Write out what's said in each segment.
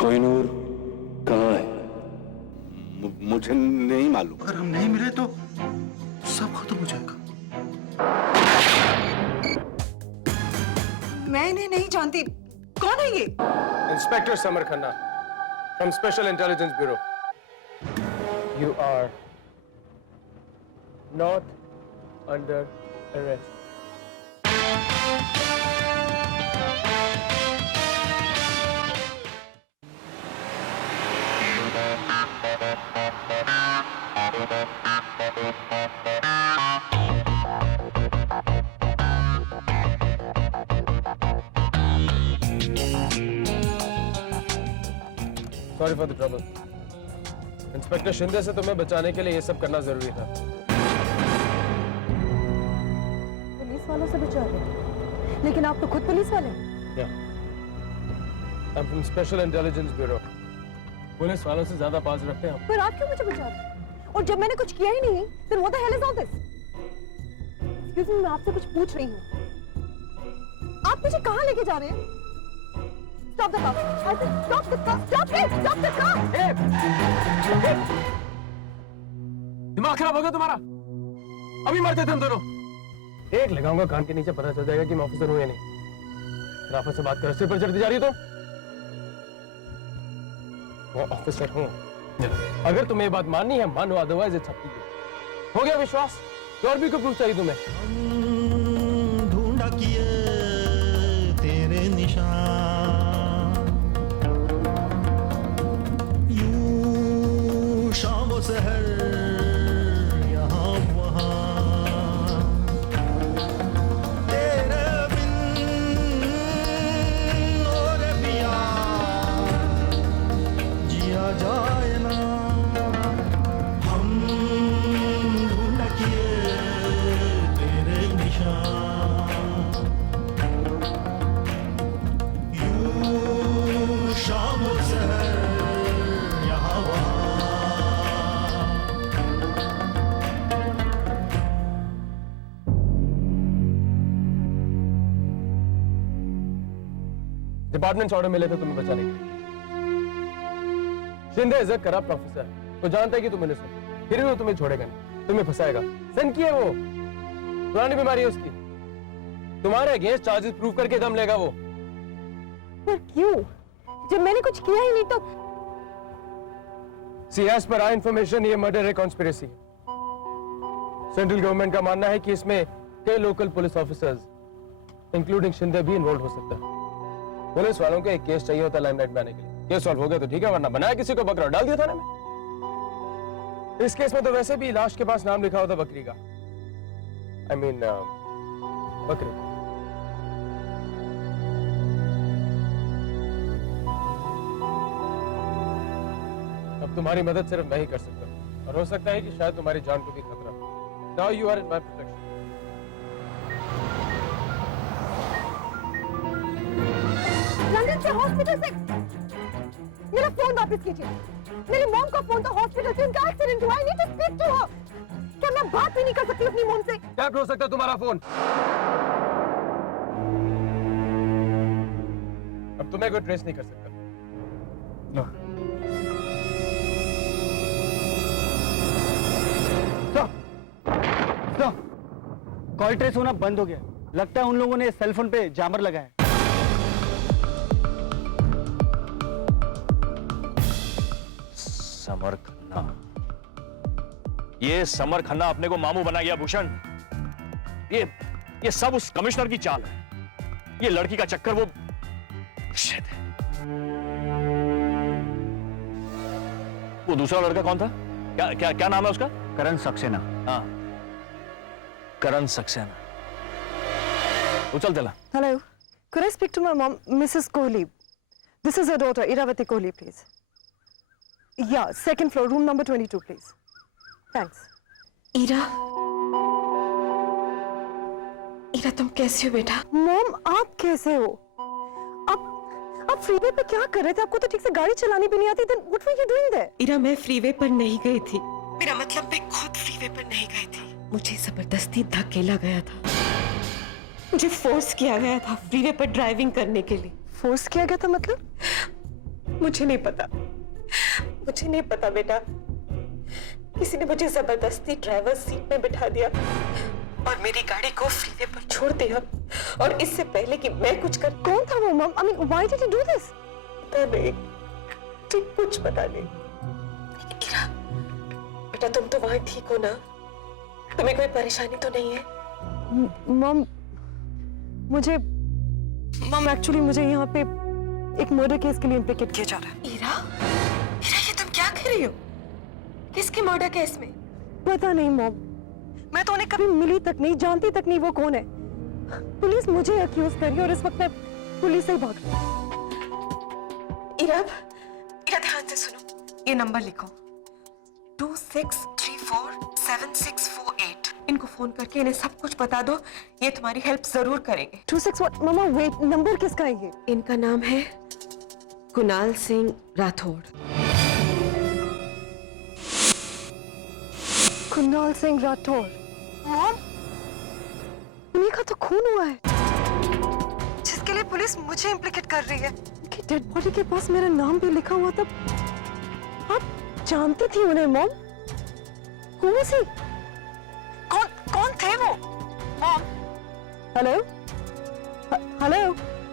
कोहिनूर कहाँ है? मुझे नहीं मालूम। अगर हम नहीं मिले तो सब खत्म हो जाएगा। मैं इन्हें नहीं जानती। कौन है ये? Inspector Samar Khanna from special intelligence bureau. You are not under arrest. Sorry for the trouble. Inspector Shinde से तुम्हें बचाने के लिए ये सब करना जरूरी था। पुलिस वालों से बचा रहे, लेकिन आप तो खुद पुलिस वाले हैं। Yeah. I'm from Special Intelligence Bureau. Police वालों से ज्यादा पास रखते हैं हम। पर आप क्यों मुझे बचा रहे हैं? और जब मैंने कुछ किया ही नहीं, then what the hell is all this? Excuse me, मैं आपसे कुछ पूछ रही हूँ। आप मुझे कहाँ लेके जा रहे हैं? Stop the car! I said stop the car! Stop it! Stop the car! दिमाग खराब हो गया तुम्हारा? अभी मरते थे हम दोनों। एक लगाऊंगा कान के नीचे, पता चल जाएगा कि मैं ऑफिसर हूँ या नहीं। राफत से बात कर, सिर पर चढ़ती जा रही है तो? मैं ऑफिसर हूँ। अगर तुम्हें ये बात माननी है मानो, otherwise it's up to you. हो गया विश्वास? और भी कोई प्रूफ चाहिए तुम्हें? ढूंढा किए तेरे निशान, यूं शाम सहर यहाँ वहाँ, तेरे बिन और पिया जिया जाए ना। हम ढूंढ किए तेरे निशान, यूं शाम सहर यहाँ वहाँ। डिपार्टमेंट से ऑर्डर मिले थे तुम्हें बचाने के लिए। Shinde is a corrupt officer. वो जानता है कि तुम इनोसेंट, फिर भी वो तुम्हें छोड़ेगा नहीं, तुम्हें फंसाएगा। सन की है वो, पुरानी बीमारी है उसकी। तुम्हारे अगेंस्ट चार्जेस प्रूव करके दम लेगा वो। पर क्यों? जब मैंने कुछ किया ही नहीं तो? सी एज पर आवर इंफॉर्मेशन ये मर्डर है कॉन्स्पिरेसी। सेंट्रल गवर्नमेंट का मानना है कि इसमें कई local police officers including Shinde भी इन्वॉल्व हो सकता है। पुलिस वालों को एक केस चाहिए होता है लाइमलाइट में आने के लिए। केस सॉल्व हो गया तो ठीक है, वरना बनाया किसी को बकरा डाल दिया थाने में। इस केस में तो वैसे भी लाश के पास नाम लिखा होता बकरी का। I mean, बकरी। अब तुम्हारी मदद सिर्फ मैं ही कर सकता हूँ, और हो सकता है कि शायद तुम्हारी जान को भी खतरा हो। Now you are in my protection. London से हॉस्पिटल से मेरा फोन वापस कीजिए। मेरी मॉम का फोन था हॉस्पिटल से, उनका एक्सीडेंट हुआ। I need to speak to her. क्या मैं बात भी नहीं कर सकती अपनी मॉम से? टैप हो सकता है तुम्हारा फोन। अब तुम्हें कोई ट्रेस नहीं कर सकता। कॉल ट्रेस होना बंद हो गया। लगता है उन लोगों ने सेल फोन पे जामर लगाया। समर खन्ना, ये समर खन्ना अपने को मामू बना गया भूषण। ये सब उस कमिश्नर की चाल है। ये लड़की का चक्कर वो शिट है। वो दूसरा लड़का कौन था? क्या क्या क्या नाम है उसका? करण सक्सेना। हाँ, करण सक्सेना। वो चल चला। Hello. Could I speak to my mom, Mrs. Kohli? This is her daughter, Iravati Kohli, please. Yeah, second floor, room number 22, please. Thanks. Ira, Ira तुम कैसे हो बेटा? मॉम, आप कैसे हो? आप फ्रीवे पे क्या कर रहे थे? आपको तो ठीक से गाड़ी चलानी भी नहीं आती। Then what were you doing there? Ira, मैं फ्रीवे पर नहीं गई थी। मेरा मतलब मैं खुद फ्रीवे पर नहीं गई थी। मुझे जबरदस्ती धकेला गया था। मुझे फोर्स किया गया था फ्रीवे पर ड्राइविंग करने के लिए। फोर्स किया गया था मतलब? मुझे नहीं पता, मुझे नहीं पता बेटा। किसी ने मुझे जबरदस्ती ड्राइवर सीट में बिठा दिया और मेरी गाड़ी को फ्रीवे पर छोड़ दिया, और इससे पहले कि मैं कुछ कर। कौन था वो मम? I mean, why did you do this? पता नहीं, ठीक कुछ पता नहीं। इरा, बेटा तुम तो वहां ठीक हो ना? तुम्हें कोई परेशानी तो नहीं है? मम, एक्चुअली मुझे यहाँ पे एक मर्डर केस के लिए इम्प्लिकेट किया जा रहा है। इरा, ये तुम क्या कर रही हो? किसके मर्डर केस में? पता नहीं मॉम, मैं तो उन्हें कभी मिली तक नहीं, जानती तक नहीं वो कौन है। पुलिस मुझे अक्यूज कर रही है और इस वक्त मैं पुलिस से भाग रही हूँ। इरा ध्यान से सुनो, ये नंबर लिखो 26347648। इनको फोन करके इन्हें सब कुछ बता दो, ये तुम्हारी हेल्प जरूर करेंगे। 26 what? मामा वेट, नंबर किसका है ये? इनका नाम है कुणाल सिंह राठौड़। कुणाल सिंह राठौड़। मॉम, उन्हीं का तो खून हुआ है, जिसके लिए पुलिस मुझे इम्प्लिकेट कर रही है। उनकी डेड बॉडी के पास मेरा नाम भी लिखा हुआ था। आप जानती थी उन्हें मॉम? कौन सी? कौन थे वो? Mom, hello hello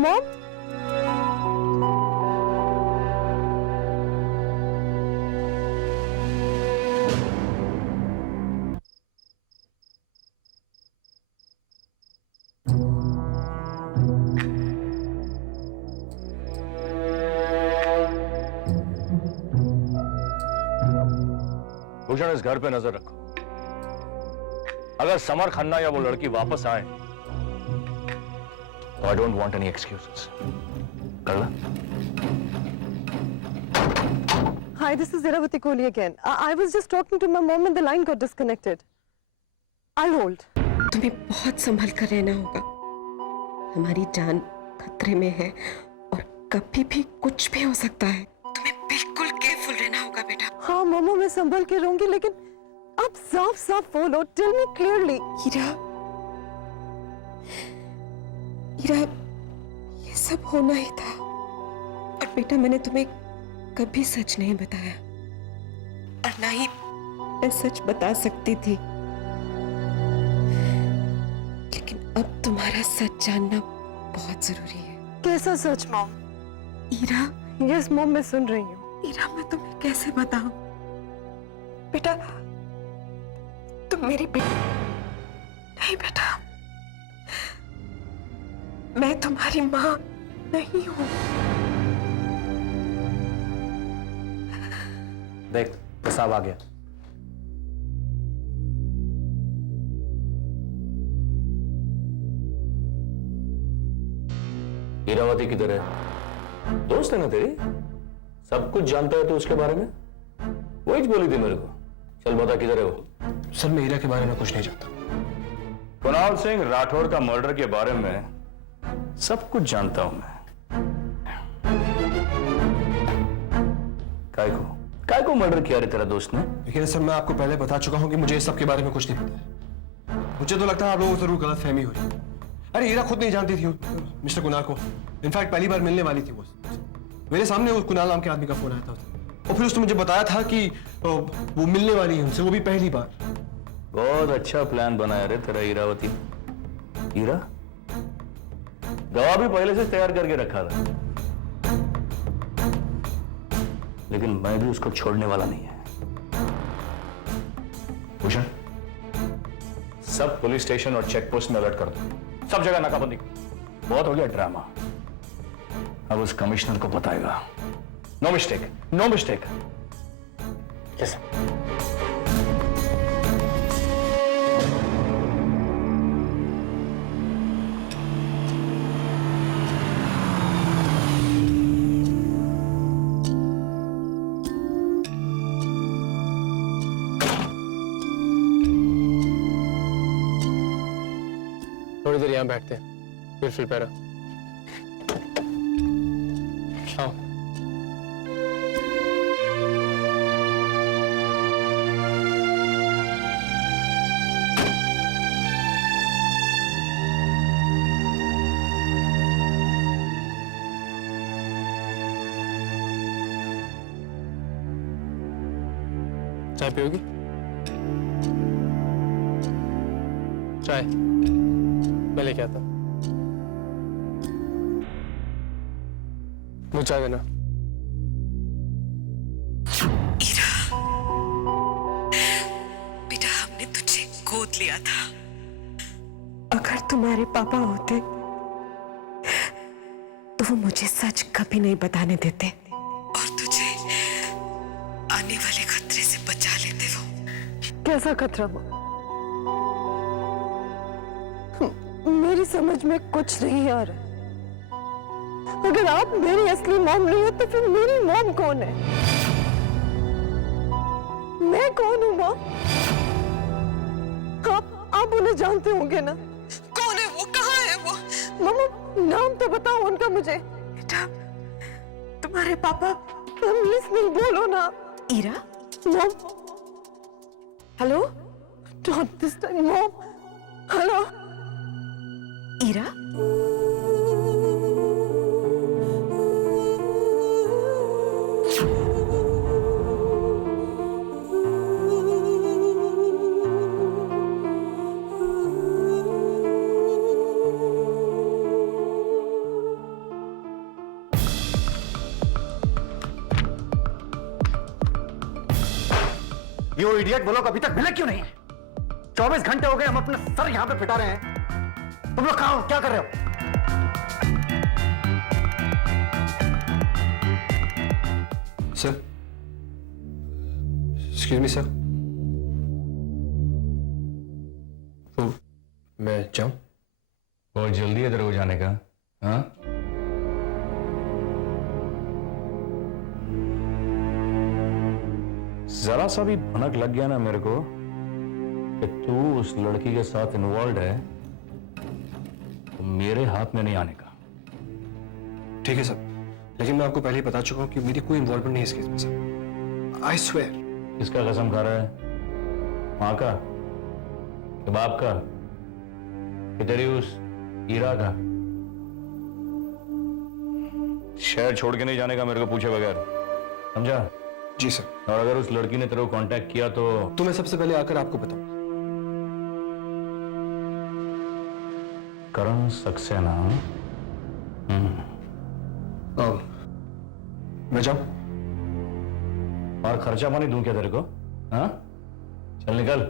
mom. Bhushan, इस घर पे नजर रखो। अगर समर खन्ना या वो लड़की वापस आए तो I don't want any excuses. कर ला। Hi, this is Iravati Kohli again. I was just talking to my mom and the line got disconnected. I'll hold. तुम्हें बहुत संभल कर रहना होगा, हमारी जान खतरे में है और कभी भी कुछ भी हो सकता है। तुम्हें बिल्कुल केयरफुल रहना होगा बेटा। हाँ मामा, मैं संभल के रहूंगी, लेकिन आप साफ साफ बोलो, टेल मी क्लियरली। इरा, ये सब होना ही था, और बेटा मैंने तुम्हें कभी सच नहीं बताया, और ना ही मैं सच बता सकती थी, लेकिन अब तुम्हारा सच जानना बहुत जरूरी है। कैसा सच मॉम? इरा, यस मॉम, मैं सुन रही हूँ। इरा, मैं तुम्हें कैसे बताऊं? बेटा तुम मेरी बेटी नहीं। बेटा मैं तुम्हारी माँ नहीं हूँ। देख, पेशाब आ गया। इरावती किधर है? दोस्त है ना तेरी, सब कुछ जानता है तो उसके बारे में। वही बोली थी मेरे को। चल बता किधर है वो? सर, मैं हीरा के बारे में कुछ नहीं जानता। कुणाल सिंह राठौड़ का मर्डर के बारे में सब कुछ जानता हूं मैं। काय को मर्डर किया रे तेरा दोस्त ने? देखिए सर, मैं आपको पहले बता चुका हूं कि मुझे इस सब के बारे में कुछ नहीं पता है। मुझे तो लगता है आप लोगों को जरूर गलतफहमी हो रही है। अरे हीरा खुद नहीं जानती थी मिस्टर कुणाल को। इनफैक्ट पहली बार मिलने वाली थी वो। मेरे सामने उस कुणाल नाम के आदमी का फोन आया था, और फिर उसने मुझे बताया था कि वो मिलने वाली है उनसे, वो भी पहली बार। बहुत अच्छा प्लान बनाया रे तेरा इरावती। हीरा गवाह भी पहले से तैयार करके रखा था, लेकिन मैं भी उसको छोड़ने वाला नहीं है। भूषण, सब पुलिस स्टेशन और चेक पोस्ट में अलर्ट कर दो, सब जगह नाकाबंदी। बहुत हो गया ड्रामा, अब उस कमिश्नर को बताएगा। No mistake, no mistake. Yes थोड़ी देर यहाँ बैठते हैं, फिर पैरा। आओ। चाय पियोगी? चाय मैं लेके आता। मुझे चाय देना। बेटा, हमने तुझे गोद लिया था। अगर तुम्हारे पापा होते तो वो मुझे सच कभी नहीं बताने देते और तुझे आने वाले खतरे से बचा लेते। वो कैसा खतरा? मेरी समझ में कुछ नहीं आ रहा। अगर आप मेरी असली मॉम नहीं हो तो फिर मेरी मॉम कौन है? मैं कौन हूँ माँ? आप उन्हें जानते होंगे ना? कौन है वो? कहाँ है वो? मम्मा, नाम तो बताओ उनका मुझे। बेटा, तुम्हारे पापा। लिसनिंग बोलो ना। Ira? Mom, hello? Not this time, mom. Hello? Ira? ये इडियट वो लोग अभी तक मिले क्यों नहीं है? 24 घंटे हो गए हम अपना सर यहां पे पिटा रहे हैं। तुम लोग कहां हो? क्या कर रहे हो? सर, एक्सक्यूज मी सर, तो मैं जाऊं? बहुत जल्दी है तेरे को जाने का? हाँ, जरा सा भी भनक लग गया ना मेरे को कि तू उस लड़की के साथ इन्वॉल्व है तो मेरे हाथ में नहीं आने का। ठीक है सर, लेकिन मैं आपको पहले ही बता चुका हूं कि मेरी कोई इन्वॉल्वमेंट नहीं है इस केस में सर। I swear. किसका कसम खा रहा है? माँ का कि बाप का कि तेरी उस ईरा का? शहर छोड़ के नहीं जाने का मेरे को पूछे बगैर, समझा? जी सर। और अगर उस लड़की ने तेरे को कांटेक्ट किया तो मैं सबसे पहले आकर आपको बताऊं। करण सक्सेना। मैं जाऊं? और खर्चा पानी दूं क्या तेरे को? हाँ, चल निकल।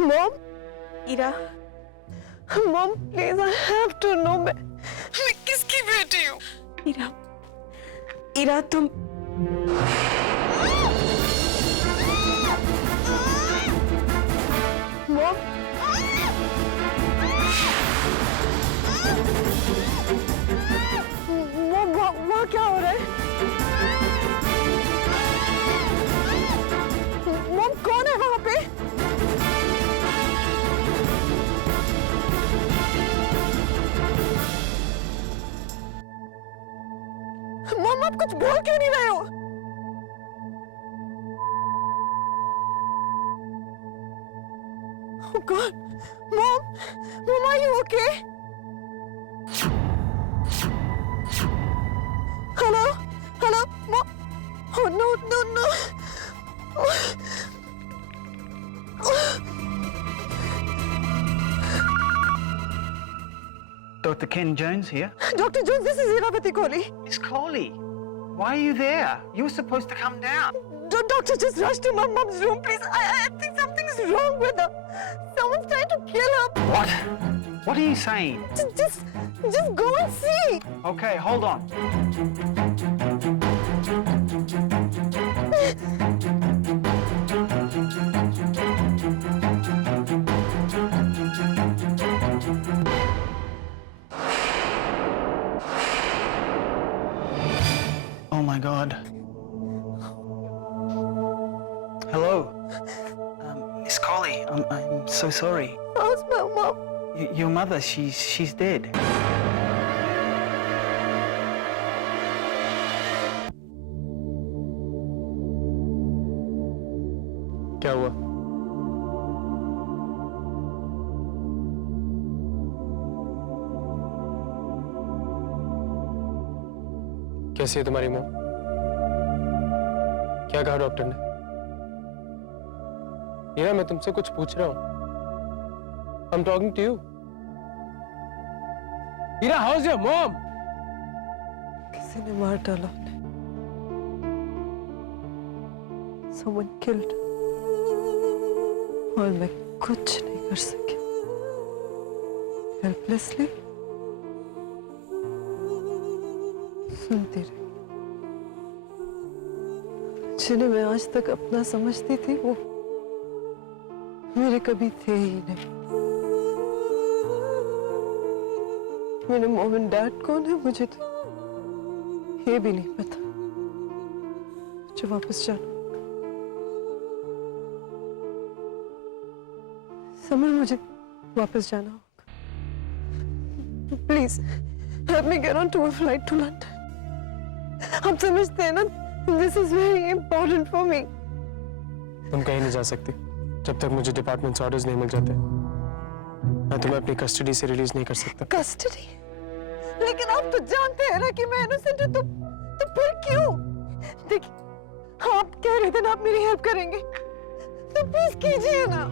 Mom, Ira? Mom please, I have to know. मैं किसकी बेटी हूँ? ईरा, ईरा तुम मॉम, मॉम वहाँ क्या हो रहा है? मॉम कौन है वहाँ पे? मॉम आप कुछ बोल क्यों नहीं रहे हो? Oh God, Mom, are you okay? Hello, Mom. Oh no. Dr. Ken Jones here. Dr. Jones, this is Iravati Kohli. Miss Coley, why are you there? You were supposed to come down. Doctor, just rush to my mom's room, please. I think something's wrong with her. Someone's trying to kill her. What? What are you saying? Just go and see. Okay, hold on. Oh my God. Hello. Miss Coley, I'm so sorry. How's my mom? Your mother, she's dead. क्या हुआ? कैसी है तुम्हारी mom? क्या कहा doctor ने? हीरा, मैं तुमसे कुछ पूछ रहा हूं। I'm talking to you. Heera, how's your mom? किसी ने मार डाला उन्हें। Someone killed. और मैं कुछ नहीं कर सकी। Helplessly सुनती रही। जिन्हें मैं आज तक अपना समझती थी वो मेरे कभी थे ही नहीं। मेरे मॉम एंड डैड कौन है मुझे तो ये भी नहीं पता। मुझे वापस जाना होगा। समर, मुझे वापस जाना होगा। Please help me get on to a flight to London. आप समझते हैं ना, this is very important for me. तुम कहीं नहीं जा सकती जब तक मुझे डिपार्टमेंट से ऑर्डर्स नहीं मिल जाते। मैं तुम्हें अपनी कस्टडी से रिलीज नहीं कर सकता। कस्टडी? लेकिन आप तो जानते हैं ना कि मैं इनोसेंट हूं, तो फिर क्यों? देखिए, आप कह रहे थे ना आप मेरी हेल्प करेंगे, तो प्लीज कीजिए ना।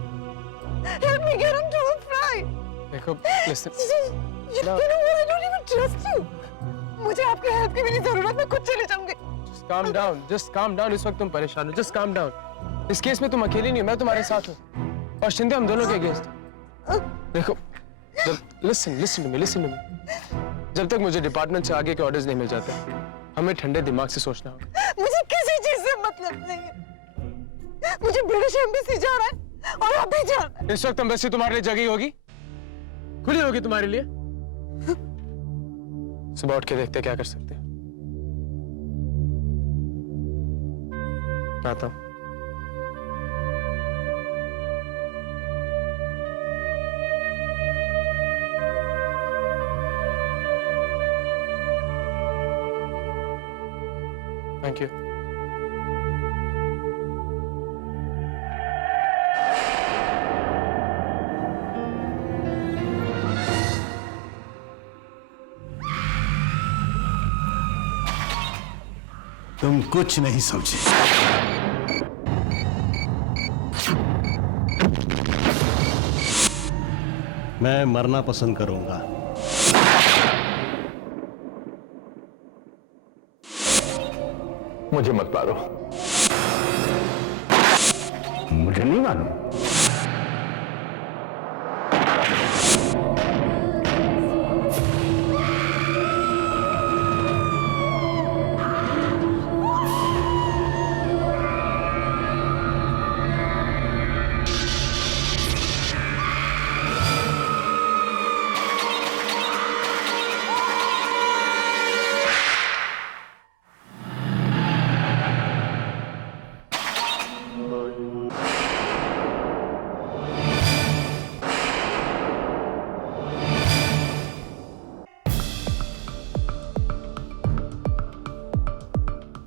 Help me get on to a flight. देखो, listen. You know what? I don't even trust you. मुझे आपकी हेल्प की भी नहीं जरूरत। मैं खुद चले जाऊंगी। Just calm down. Just calm down. इस वक्त तुम परेशान हो। Just calm down. इस केस में तुम अकेली नहीं हो, मैं तुम्हारे साथ हूँ। और शिंदे हम दोनों के अगेंस्ट। देखो, listen to me. जब तक मुझे डिपार्टमेंट से आगे के ऑर्डर्स नहीं मिल जाते, हमें ठंडे दिमाग से सोचना होगा। मुझे किसी चीज से मतलब नहीं है। मुझे ब्रिटिश एम्बेसी जा रहा है और आप भी जाना है। इस वक्त एम्बेसी तुम्हारे लिए जगी होगी, खुली होगी तुम्हारे लिए। सुबह उठ के देखते क्या कर सकते हैं। आता हूं। Thank you. तुम कुछ नहीं समझे। मैं मरना पसंद करूंगा। मुझे मत मारो। मुझे नहीं मालूम।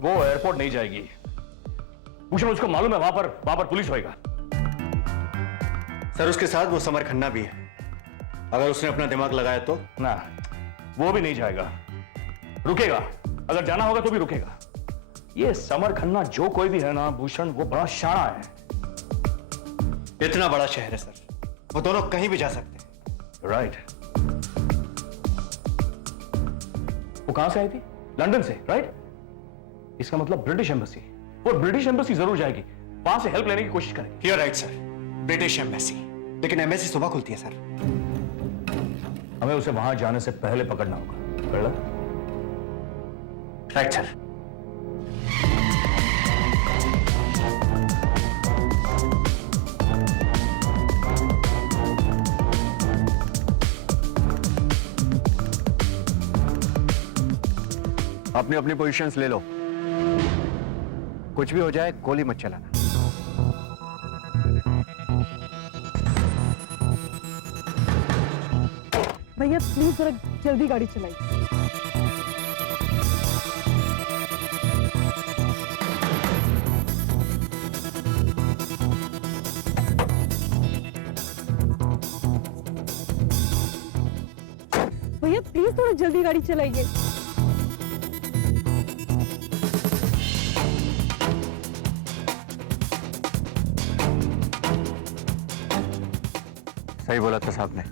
वो एयरपोर्ट नहीं जाएगी। मुझे उसको मालूम है वहां पर पुलिस होएगा। सर, उसके साथ वो समर खन्ना भी है। अगर उसने अपना दिमाग लगाया तो? ना, वो भी नहीं जाएगा। रुकेगा, अगर जाना होगा तो भी रुकेगा। ये समर खन्ना जो कोई भी है ना भूषण, वो बड़ा शाना है। इतना बड़ा शहर है सर, वो दोनों कहीं भी जा सकते हैं। राइट। वो कहां से आई थी? लंदन से, राइट? इसका मतलब ब्रिटिश एम्बेसी। वो ब्रिटिश एम्बेसी जरूर जाएगी, वहां से हेल्प लेने की कोशिश करेगी। You're right, sir, British embassy. लेकिन एम्बेसी सुबह खुलती है सर। हमें उसे वहां जाने से पहले पकड़ना होगा। Right sir. अपनी अपनी पोजीशंस ले लो। कुछ भी हो जाए गोली मत चलाना। भैया प्लीज जरा जल्दी गाड़ी चलाइए। प्लीज थोड़ा जल्दी गाड़ी चलाइए। सही बोला था साहब ने,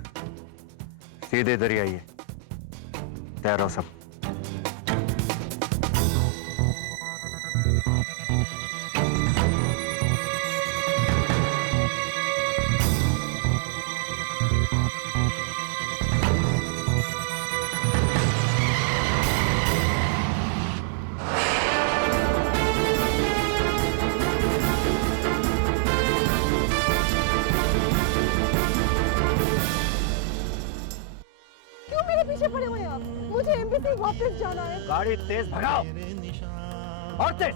सीधे इधर ही आइए, तैयार हो सब। क्यों मेरे पीछे पड़े हुए हैं आप? मुझे एम्बेसी वापस जाना है। गाड़ी तेज भगाओ, और तेज।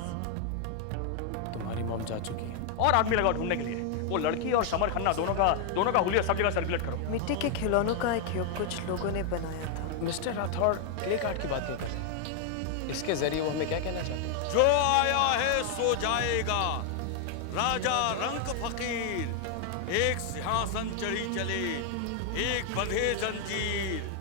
तुम्हारी मॉम जा चुकी है। और आदमी लगाओ ढूंढने के लिए। वो लड़की और समर खन्ना दोनों का हुलिया सब जगह सर्कुलेट करो। मिट्टी के खिलौनों का एक युग कुछ लोगों ने बनाया था। मिस्टर राठौड़ क्ले कार्ड की बात नहीं कर रहे। इसके जरिए वो हमें क्या कहना चाहते हैं? जो आया है सो जाएगा, राजा रंक फकीर, एक सिंहासन चढ़ी चले, एक बंधे जंजीर।